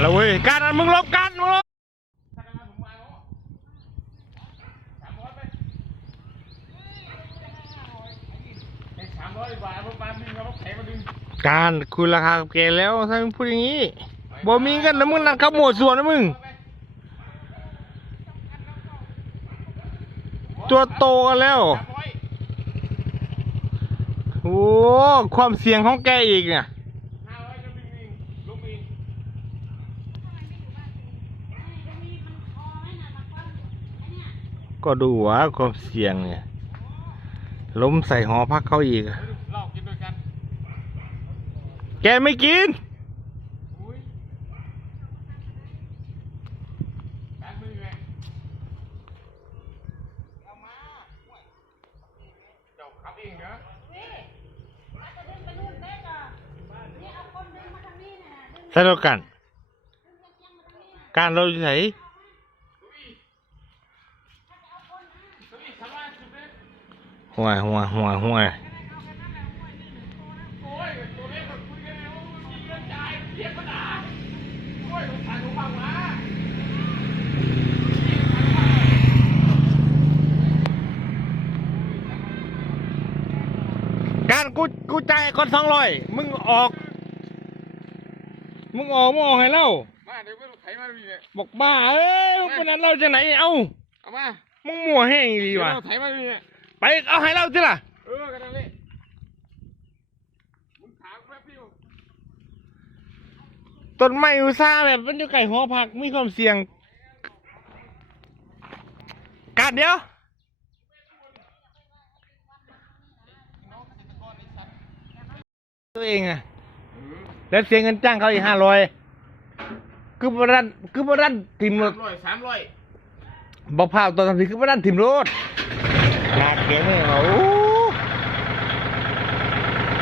แล้วเว้ย การมึงลบกันมึงลบการคุณราคากับแกแล้วถ้ามึงพูดอย่างนี้บ่มีกันแล้วมึงนั่งขับหมวดส่วนนะมึง ตัวโตกันแล้ว โอ้ ความเสี่ยงของแกอีกเนี่ย ก็ดูว่าความเสี่ยงเนี่ยล้มใส่หอพักเขาอีกเรากินด้วยกันแกไม่กินอุ้ยการมื ห่วยห่วยห่วยห่วยโอ้ยตัวเล็กมันคุยกันแล้วมีเงินจ่ายเสียปัญหาโอ้ยสงสารหนูบ้างวะการกูกูจ่ายคนสองร้อยมึงออก มึงออกมึงออกให้เล่ามาเดี๋ยวไม่รู้ไถมาดูเนี่ยบอกบ้าเอ้ยมึงเป็นนั้นเราจะไหนเอ้าเอามามึงมั่วแห้งดีเดี๋ยวว่ะเราไถมาดูเนี่ย ไปเอาให้เล่าสิล่ะ เออกันนั่นเลยมึงถามแป๊บเดียวต้นไม้อุตสาห์แบบมันอยู่ไก่หอผักมีความเสี่ยงการเดียว ตัวเองอะแล้วเสียเงินจ้างเขาอีกห้าร้อยคือบรันคือบรันทิมรถสามร้อยสามร้อยบอกพาวตอนทำทีคือบรันทิมรถ หนักเก๋นี่เขาอู้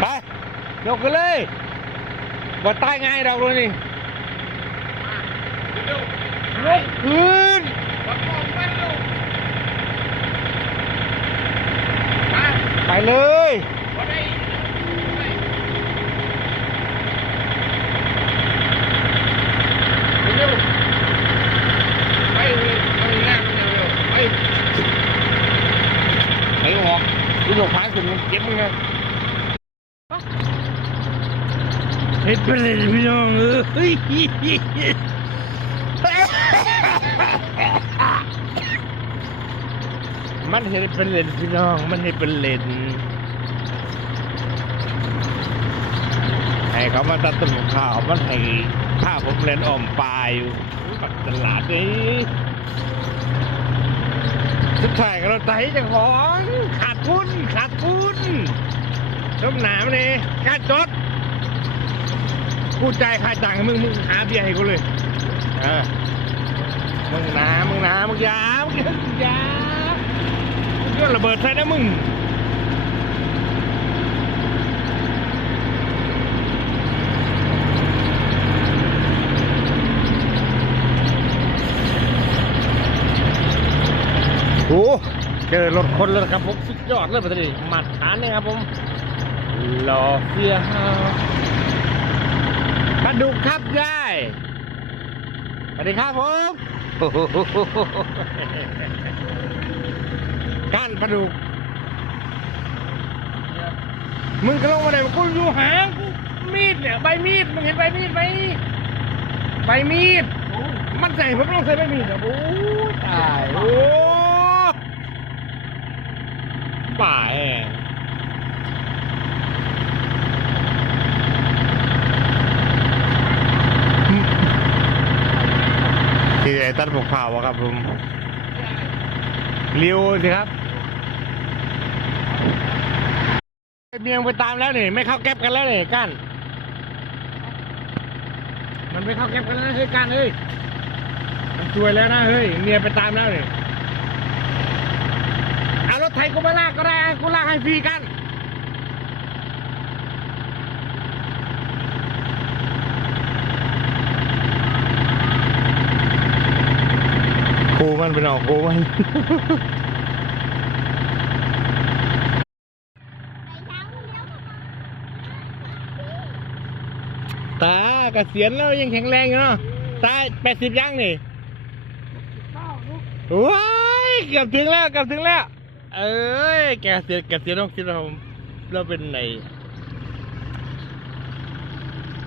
ไปยกกันเลยบ่ตายง่ายเราเลยนี่ยกขึ้นไปเลย วัดไอ้เร็วไปเลยไปงานเร็วไปไปออกกูยกพายขึ้นเก็บมึงไง เฮ็ดไปเลยพี่น้องเอ้ยมันเฮ็ดเป็นเลนพี่น้อง มันเฮ็ดเป็นเลนให้เขามาตัดต้นข้าวมันให้ข้าผมเล่นอ้อมปลายอยู่ปักตลาดนี้สุดท้ายก็เราไต่จ้าของขาดทุนขาดทุนต้มหนามนี่ค่าจด กูจ่ายค่าจ้างมึงมึงหาเบียร์ให้กูเลยเออมึงหนามึงนามึงยามึงยามึงอยามึงระเบิดใส่นะมึงโอ้เจอรถคนแล้วครับผมสุดยอดเลยประเดี๋ยวมาตรฐานเนี่ยครับผมรอเฟียฮาปลา ดุกครับยายสวัสดีครับผมก้านปลาดุก มึงก็ลงมาไหนกูอยู่หางกูมีดเนี่ยใบมีดมึงเห็นใบมีดไหมใบมีด มันใส่ผมลงใส่ใบมีดเหรอโอ้ยตายโอ้บ่าแองที่ไหน ตัดผมข่าวอะครับผมเร็วสิครับเมียงไปตามแล้วนี่ไม่เข้าแก๊ปกันแล้วนี่ก้านมันไม่เข้าแก๊ปกันแล้วเฮ้ยก้านเฮ้ยมันช่วยแล้วนะเฮ้ยเมียไปตามแล้วนี่เอารถไถกูมาลากก็ได้กูลากให้ฟรีกัน กู มันเป็นออกกูมันตาเกษียณแล้วยังแข็งแรงอยู่เนาะตายแปดสิบยังนี่ข้าวลูกว้ายเกือบถึงแล้วเกือบถึงแล้ว เอ้ยแกเสียแกเสียน้องคิดเราเราเป็นไหน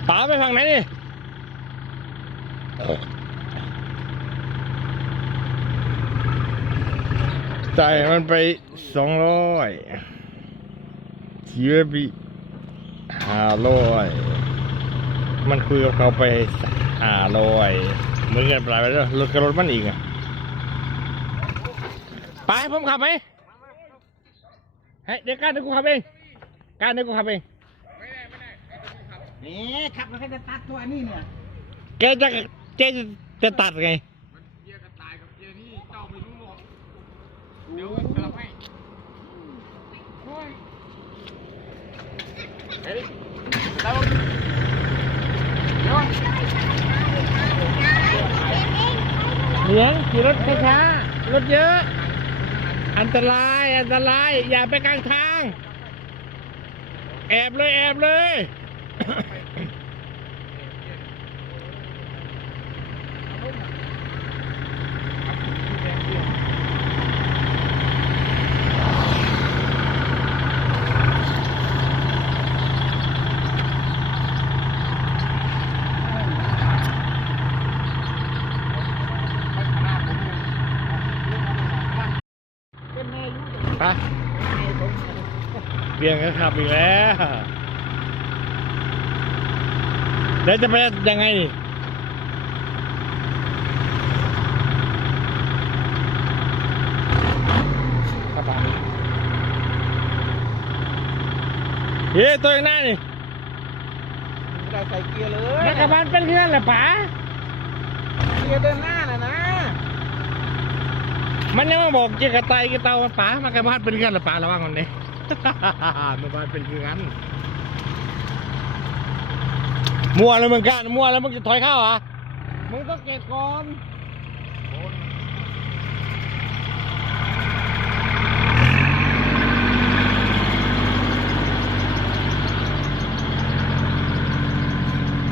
ป๋าไปฝั่งไหนนี่ จ่ายมันไปสองร้อยเสียไปห้าร้อยมันคุยกับเขาไปห้าร้อยเหมือนกันไปแล้วรถกับรถมันอีกอะไปผมขับไหมให้เดี๋ยวการเดี๋ยวกูขับเองการเดี๋ยวกูขับเองนี่ขับแล้วก็จะตัดตัวนี้เนี่ยแกจะแกจะจะตัดไง เดี๋ยวสลับให้โอ้ยเฮ้ยแล้วเดี๋ยวเหนียงขี่รถช้าๆรถเยอะ อันตราย อันตราย อย่าไปกลางทาง แอบเลย แอบเลย เป็นแม่ยุ่ง ไปเบี่ ยงก็ขับอีกแล้วแล้วจะไปยังไงนี่ครับผมเฮ้ยตัวข้างหน้านี่ไม่ได้ใส่เกียร์เลยนักบาลเป็นเพื่อนเหรอป๋าเกียร์เดินหน้าน่ะนะ มันยังมาบอกเกี่ยวกับไตกับเตาป๋ามากระบาลเป็นเพื่อนเหรอป๋าระวังมันดิ มากระบาลเป็นเพื่อนมัวแล้วมึงกันมัวแล้วมึงจะถอยเข้าเหรอะมึงต้องเก็บก่อน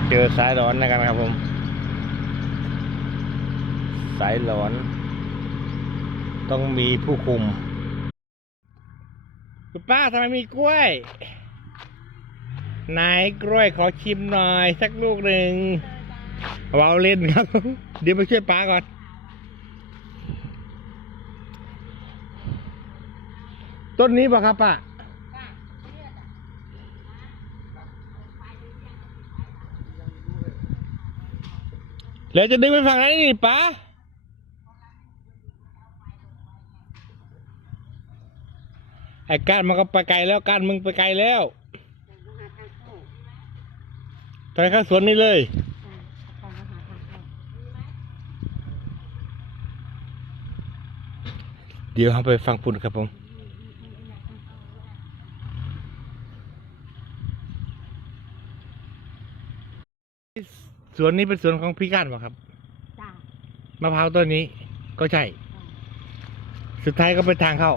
เจอสายร้อนนะครับครับผม สายร้อน ต้องมีผู้คุม คุณป้าทำไมมีกล้วย ไหนกล้วยขอชิมหน่อย สักลูกหนึ่งเอาเล่นครับ เดี๋ยวไปช่วยป้าก่อน ต้นนี้ป่ะครับป้าแล้วจะดึงไปฝั่งไหนนี่ป้า ไอ้ก้านมันก็ไปไกลแล้วก้านมึงไปไกลแล้วถอยเข้าสวนนี่เลยเดี๋ยวเราไปฟังปุ่นครับผมสวนนี้เป็นสวนของพี่ก้านป่ะครับจ้ะมะพร้าวต้นนี้ก็ใช่ สุดท้ายก็เป็นทางเข้า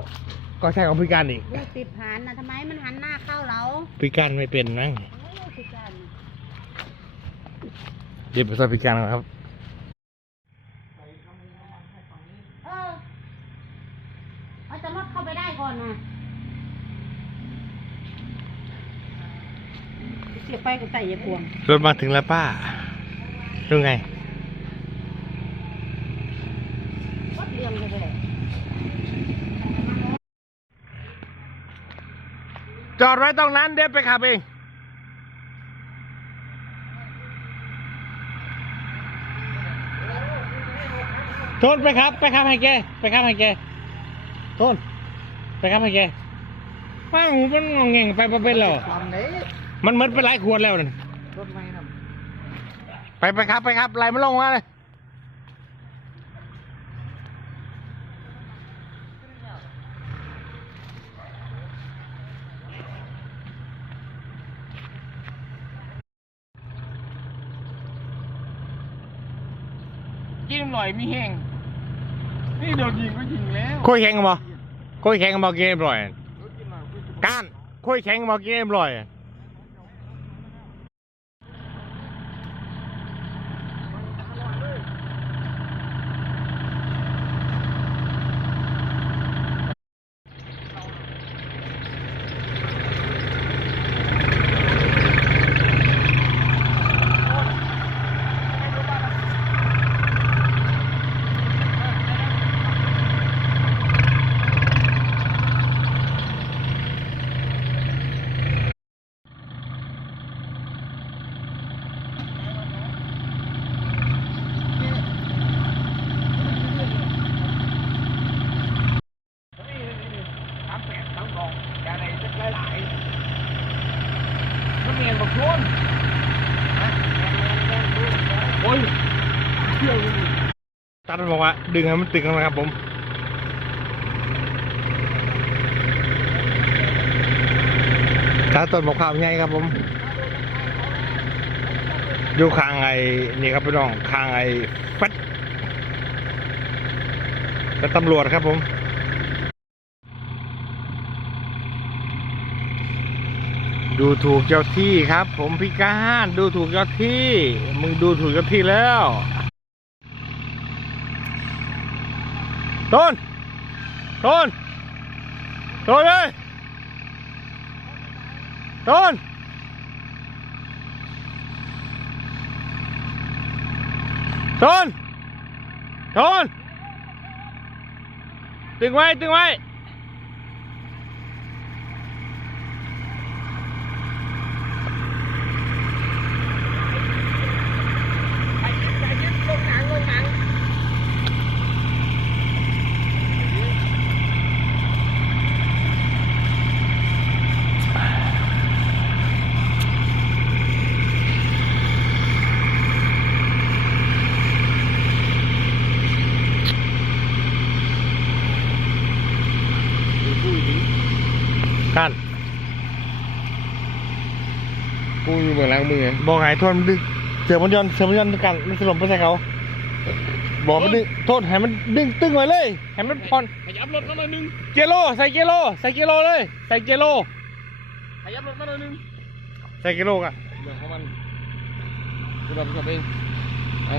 ก็ใช่ของพี่ก้านอีกลูกติดหันนะทำไมมันหันหน้าเข้าเราพี่ก้านไม่เป็นมั้งโอ้ยติดกันเดี๋ยวไปสอบพี่ก้านก่อนครับเออเอาจะรถเข้าไปได้ก่อนนะเสียบไปก็ใส่ยาพวงรถมาถึงแล้วป้ารู้ไง วัดเรียงเลยเลย จอดไว้ตรงนั้นเดี๋ยวไปขับเองโทษไปครับ ไปครับให้แกไปครับให้แกโทษไปครับให้แกป้าหูมันงองแงงไปบ่เป็นหรอความไหนมันเหมือนไปหลายขวดแล้วนั่นรถไม่นะไปไปครับไปครับไหลมันลงมาเลย กินหน่อยมีแห้งนี่โดนยิงก็ยิงแล้วคุยแข่งกันบ่คุยแข่งกันบ่กินเรียบร้อยรถกินหน่อยกูจะก้านคุยแข่งกันบ่กินเรียบร้อย เที่ยวเลย ตัดบอกว่าดึงให้มันตึงกันนะครับผมตัดต้นมะพร้าวใหญ่ครับผม อยู่ข้างไอ้นี่ครับพี่น้องข้างไอ้แฟดเป็นตำรวจครับผมดูถูกเจ้าที่ครับ ผมพิการดูถูกเจ้าที่ มึงดูถูกเจ้าที่แล้ว ต้นต้นต้นเลยต้นต้นต้นตึงไว้ตึงไว้ ใจเย็นใจเย็นลงหนังลงหนัง กันกูอยู่เบื้องหลังมึงไงบอกให้โทษมันดึงเสือมันย้อนเสือมันย้อนกันมันสลบไปใส่เขา บอกมันดึงโทษให้มันดึงตึงไว้เลยให้มันผ่อนขยับรถมาหน่อยนึงเกียร์โลใส่เกียร์โลใส่เกียร์โลเลย ใส่เกียร์โลขยับรถมาหน่อยนึงใส่เกียร์โลกันเรื่องของมันกูรับผิดชอบเองไป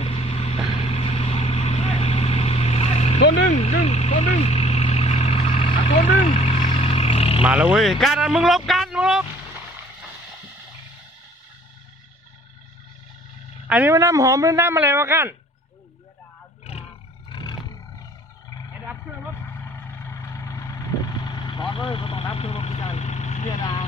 ตัวหนึ่งหนึ่งตัวหนึ่งอะตัวหนึ่ง มาแล้วเว้ยการมึงลบกันมึงลบอันนี้มันน้ำหอมหรือน้ำอะไรวะกันไอ้ดับเครื่องรถถอดเลยไม่ต้องดับเครื่องรถกันเรือดาว